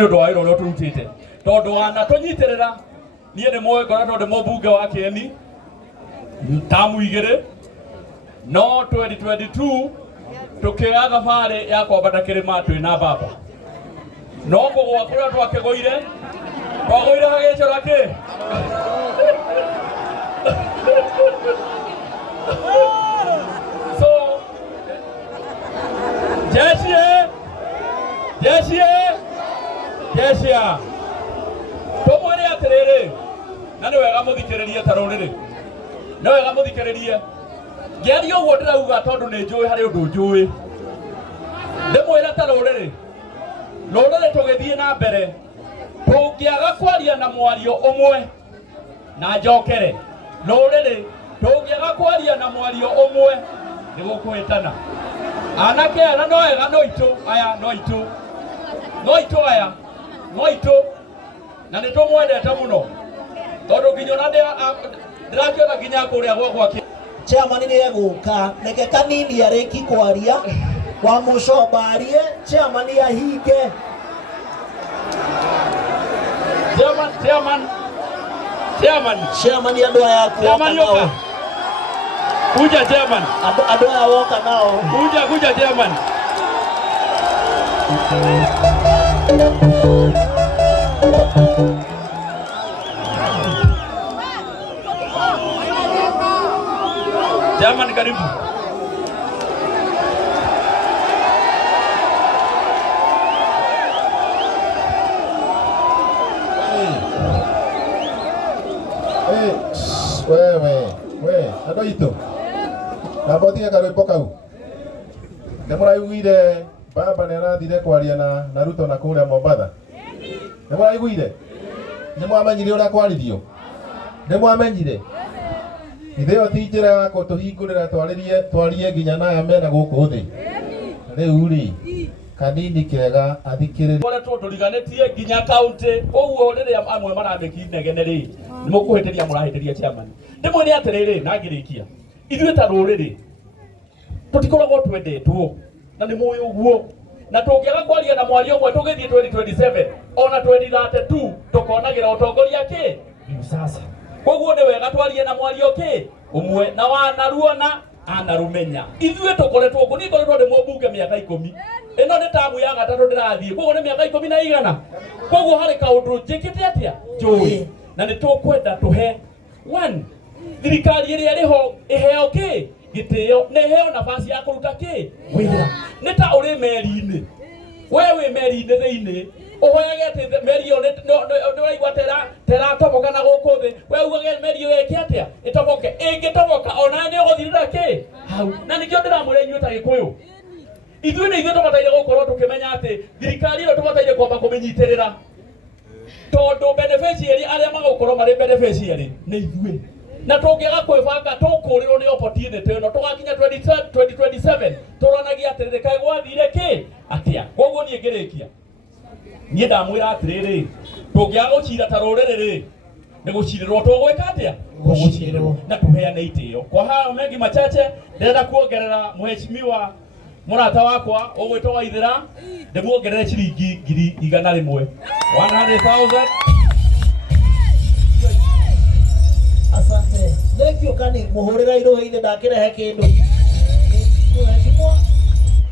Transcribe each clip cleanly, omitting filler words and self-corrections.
Ndo wa iro no turutite tondu wana tunyitirira nie ni moyo ngora tondu mo bunge wa Kieni tamu igire no 2022 tukiaga thabari ya kwambata kirima twina baba no kugwa kuria twakigoire hagicora ki so Jesia tomwere atiriri na ni wega muthikiririe taruriri ni wega muthikiririe ngeria uguo ndirauga tondu ni njui hari undu njui ndimwira taruriri tugithie na mbere tungiaga kwaria na mwario umwe na njokere ruriri tungiaga kwaria na mwario umwe ni gukuhitana anake ana no wega no itu aya na nitumwendete muno tondu nginya na ndirakiona nginya kuria gwake chairman ni eguka neke kanini ariki kwaria wa mucobarie chairman ahinge chairman andu aya yoka kuja chairman andu aya woka nao kuja chairman Chairman karibu. We, ando ito. Na botinga karwimbo kau. Nemuraiguire baba nerathire kwaria na Ruto na kuria Mombasa. Nemuraiguire? Nemwamenyire uria kwaririo? Nemwamenyire? Itheo ti njira ya kutuhingurira twarie nginya naya mena guku thi. Riu ri kanini kega athikirire kore turiganitie nginya county uguo riria amwe marameki negene ri ni mukuhitiria murahitiria chairman ndimwe ni atiriri na ngirikia ithuĩ ta rũrĩrĩ tutikoragwo twendetwo na ni muĩ uguo na tungiaga kwaria na mwario umwe tugithie 2027 ona 2032 tukonagira utongoria ki sasa koguo ni wega twarie na mwario ki umwe na wanaruona anarumenya ithuĩ tukoretwo kuni koretwo ndi mũmbunge mĩaka 10 ino ni tamu ya gatatu ndirathie koguo ni mĩaka 10 na igana koguo hari kaundu njikite atia njui na ni tukwenda tuhe one thirikari iria riho iheo ki gitio ni heo nafasi ya kuruta ki wira ni ta uri meri-ini wewe meri-ini thiini uhoyage ati meri yo ni waigua tera toboka na guku thi we ugage meri yo eke atia itoboke ingitoboka ona ni uguthirira ki hau na nikio ndiramwira inyuĩ ta Gikuyu ithuĩ nĩ ithuĩ tũbataire gũkorwo tũkĩmenya atĩ thirikari ĩno tũbataire kwamba kũmĩnyitĩrĩra tondũ beneficiary arĩa magũkorwo marĩ beneficiary nĩ ithuĩ na tũngĩaga kwĩbanga tũkũrĩrwo nĩ opportunity ĩno tũgakinya 2027 tũranagia atĩrĩrĩ kaĩ gwathire kĩ atĩa koguo niĩ ngĩrĩkia niĩ ndamwĩra atĩrĩrĩ tũngĩaga gũcira ta rũrĩrĩ nĩ gũcirĩrwo tũgwĩka atĩa gũcirĩrwo na tũheane itĩo kwa hayo mengi machache ndĩrenda kuongerera mheshimiwa murata wakwa ugwitwo Waithira ndimuongerere ciringi ngiri 100,000 asante thengio kani muhurira irohi-ini ndakirehe kindu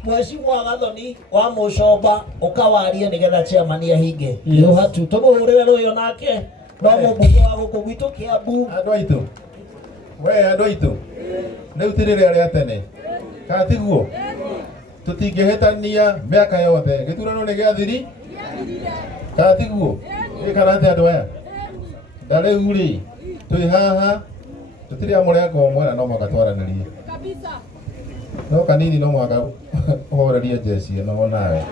Mheshimiwa Gathoni wa Mucomba ukawaria nigetha chairman ahinge riu hatu tumuhurire ruyo nake no mũmbunge wa guku gwitu Kiambu andu aitu andu aitu riu tirire aria tene kana tiguo tutingihitania miaka yothe githurano ni giathiri kana tiguo kana atia andu aya na riu ri twi haha tutiri amurengo umwe na no mwaka twaranirie kabisa no kanini no mwaka uhorerie jeshi no nawe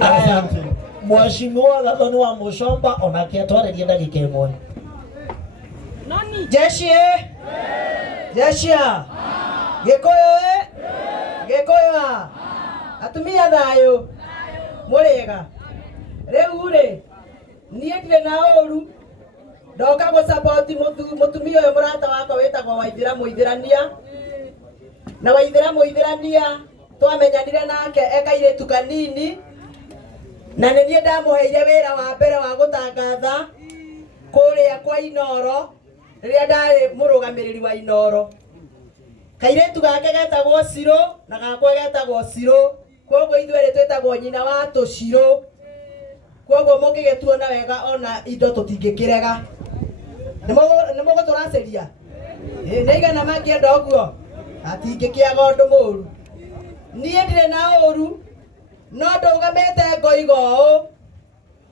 asante Mheshimiwa Gathoni wa Mucomba onake atwarerie ndagika imwe jeshi Jeshia Gikuyu atumia thayo muriga riu ri nie ndire na uru ndoka go support mutumia uyu murata wakwa witagwo Waithira Muithirania na Waithira Muithirania twamenyanire nake ekaire tukanini na nĩ ndamuheire wĩra wa mbere wa gũtangatha kũrĩa kwa Inoro rĩrĩa ndarĩ mũrũgamĩrĩri wa Inoro. Kairĩtu gake getagwo Ciro na gakwa getagwo Ciro, koguo ithuĩ twĩtagwo nyina wa tũcirũ, koguo mũngĩgĩtuona wega ona indo tũtingĩkĩrega. Nĩ mũgũtũracĩria nĩ igana mangĩenda ũguo, atingĩkĩaga ũndũ mũru. Niĩ ndirĩ na ũru, no ndũgamĩte ngoiga ũũ,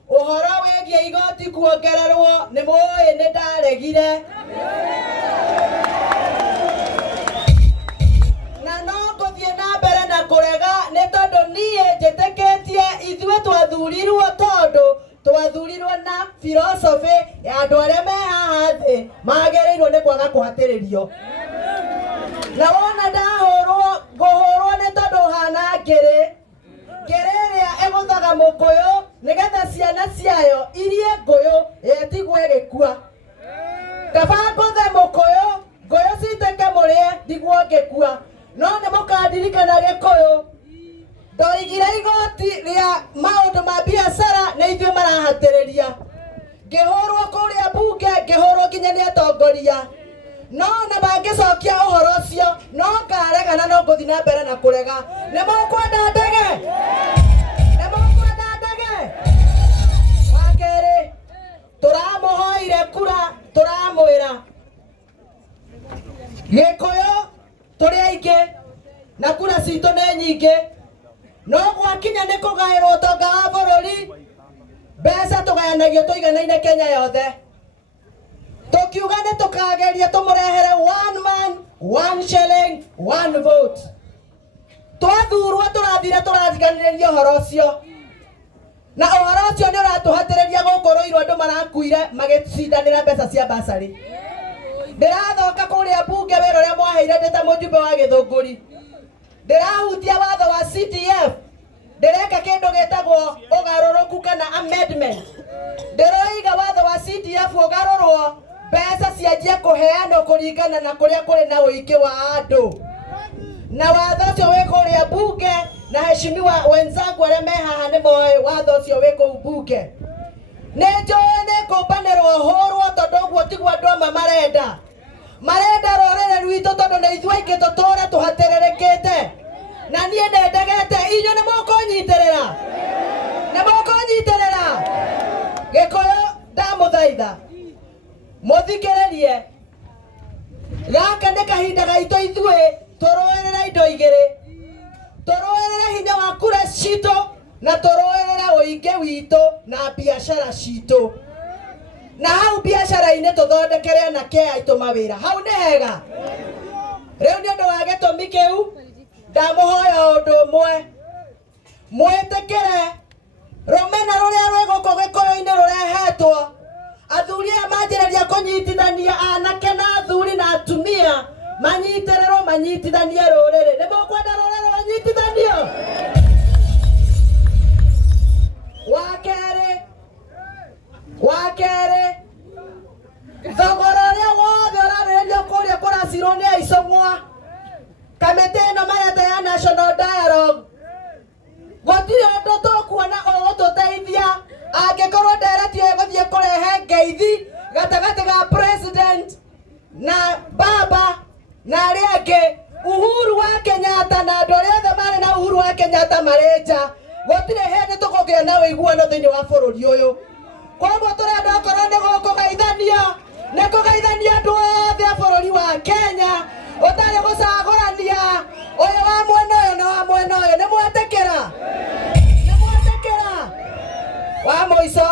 ũhoro wĩgiĩ igoti kuongererwo nĩ mũĩ nĩ ndaregire, na no ngũthiĩ na mbere na kũrega nĩ tondũ niĩ njĩtĩkĩtie ithuĩ twathurirwo na philosophy ya andũ arĩa me haha thĩ magĩrĩirwo nĩ kwaga kũhatĩrĩrio. Na wona ngũhũrwo nĩ tondũ hana ngĩrĩ ĩrĩa ĩgũthaga mũkũyũ nĩgetha ciana ciayo irie ngũyũ ĩtigwe gĩkua. Kaba ngũthe mũkũyũ, ngũyũ citĩke mũrĩe ndigwo ngĩkua. No nĩ mũkandirikana Gĩkũyũ, ndoigire igoti rĩa maũndũ ma biacara nĩ ithuĩ marahatĩrĩria. Ngĩhũrwo kũrĩa mbunge, ngĩhũrwo nginya nĩ atongoria. No na mangĩcokia ũhoro ũcio no ngarega na no ngũthiĩ na mbere na kũrega. Nĩ mũkwenda ndege? Nĩ mũkwenda ndege? Wa kerĩ, tũramũhoire kura, tũramwĩra Gĩkũyũ tũrĩ aingĩ na kura citũ nĩ nyingĩ, no gwakinya nĩ kũgaĩrwo ũtonga wa bũrũri, mbeca tũgayanagio tũiganaine Kenya yothe. Tukiuga nĩ tũkageria tũmũrehere 1 man 1 shilling 1 vote. Twathurwo tũrathire tũrathiganĩrĩria ũhoro ũcio, na ũhoro ũcio nĩ ũratũhatĩrĩria gũkũ Rũirũ andũ marakuire magĩcindanĩra mbeca cia basarĩ. Ndĩrathoka kũrĩa mbunge wĩra ũrĩa mwaheire ndĩ ta mũjumbe wa Gĩthũngũri. Ndĩrahutia watho wa CDF, ndĩreka kĩndũ gĩtagwo ũgarũrũku kana amendment. Ndĩroiga watho wa CDF ũgarũrwo, mbeca cianjie kũheanwo kũringana na kũrĩa kũrĩ na ũingĩ wa andũ. Na watho ũcio wĩ kũrĩa mbunge, na heshimiwa wenzangu arĩa me haha nĩ moĩ watho ũcio wĩ kũu mbunge. Nĩ njũĩ nĩ ngũmbanĩrwo hũrwo tondũ ũguo tiguo andũ amwe marenda. Marenda rũrĩrĩ rwitũ tondũ nĩ ithuĩ aingĩ tũtũũre tũhatĩrĩrĩkĩte. Na niĩ nĩ ndegete, inyuĩ nĩ mũkũnyitĩrĩra? Nĩ mũkũnyitĩrĩra? Gĩkũyũ ndamũthaitha mũthikĩrĩrie, gaka nĩ kahinda gaitũ ithuĩ tũrũĩrĩre indo igĩrĩ. Tũrũĩrĩre hinya wa kura citũ na tũrũĩrĩre ũingĩ witũ na biacara citũ. Na hau biacara-inĩ tũthondekere anake aitũ mawĩra. Hau nĩ hega? Rĩu nĩ ũndũ wa gĩtũmi kĩu ndamũhoya ũndũ ũmwe, mwĩtĩkĩre rũmena rũrĩa rwĩ gũkũ Gĩkũyũ-inĩ rũrehetwo. Athuri aya manjĩrĩria kũnyitithania anake na athuri na atumia, manyitĩrĩrwo manyitithanie rũrĩrĩ. Nĩ mũkwenda rũrĩrĩ rũnyitithanio? Wa kerĩ, thogora ũrĩa wothe ũrarĩrĩrio kũrĩa kũracirwo nĩ aicũng'wa. Kamĩtĩ ĩno marete ya National Dialogue, gũtirĩ ũndũ tũkuona ũgũtũteithia angĩkorwo nderetio ĩgũthiĩ kũrehe ngeithi gatagatĩ ga president na baba na arĩa angĩ. Uhuru wa Kenyatta na andũ arĩa othe marĩ na Uhuru wa Kenyatta marĩ nja. Gũtirĩ hĩndĩ tũkũgĩa na ũiguano thĩinĩ wa bũrũri ũyũ. Koguo tũrenda okorwo nĩ gũkũgeithania, nĩ kũgeithania andũ othe a bũrũri wa Kenya, ũtarĩ gũcagũrania ũyũ wa mwena ũyũ na wa mwena ũyũ. Nĩ mwetĩkĩra? Nĩ mwetĩkĩra? Wa mũico,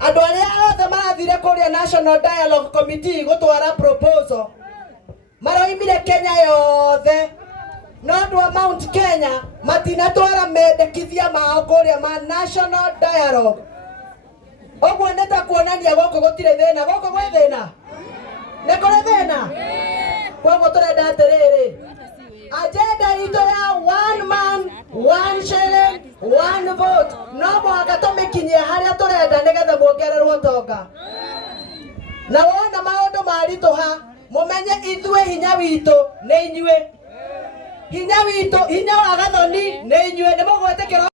andũ arĩa othe marathire kũrĩa National Dialogue Committee gũtwara proposal maroimire Kenya yothe, no andũ a Mount Kenya matinatwara mendekithia mao kũrĩa ma National Dialogue. Ũguo nĩ ta kuonania gũkũ gũtirĩ thĩna. Gũkũ gwĩ thĩna? Nĩ kũrĩ thĩna? Koguo tũrenda atĩrĩrĩ, agenda itũ ya 1 man 1 shilling 1 vote no mũhaka tũmĩkinyie harĩa tũrenda nĩgetha muongererwo ũtonga. Na wona maũndũ maritũha, mũmenye ithuĩ hinya witũ nĩ inyuĩ. hinya wa gathoni nĩ inyuĩ nĩ mũgwĩtĩkĩra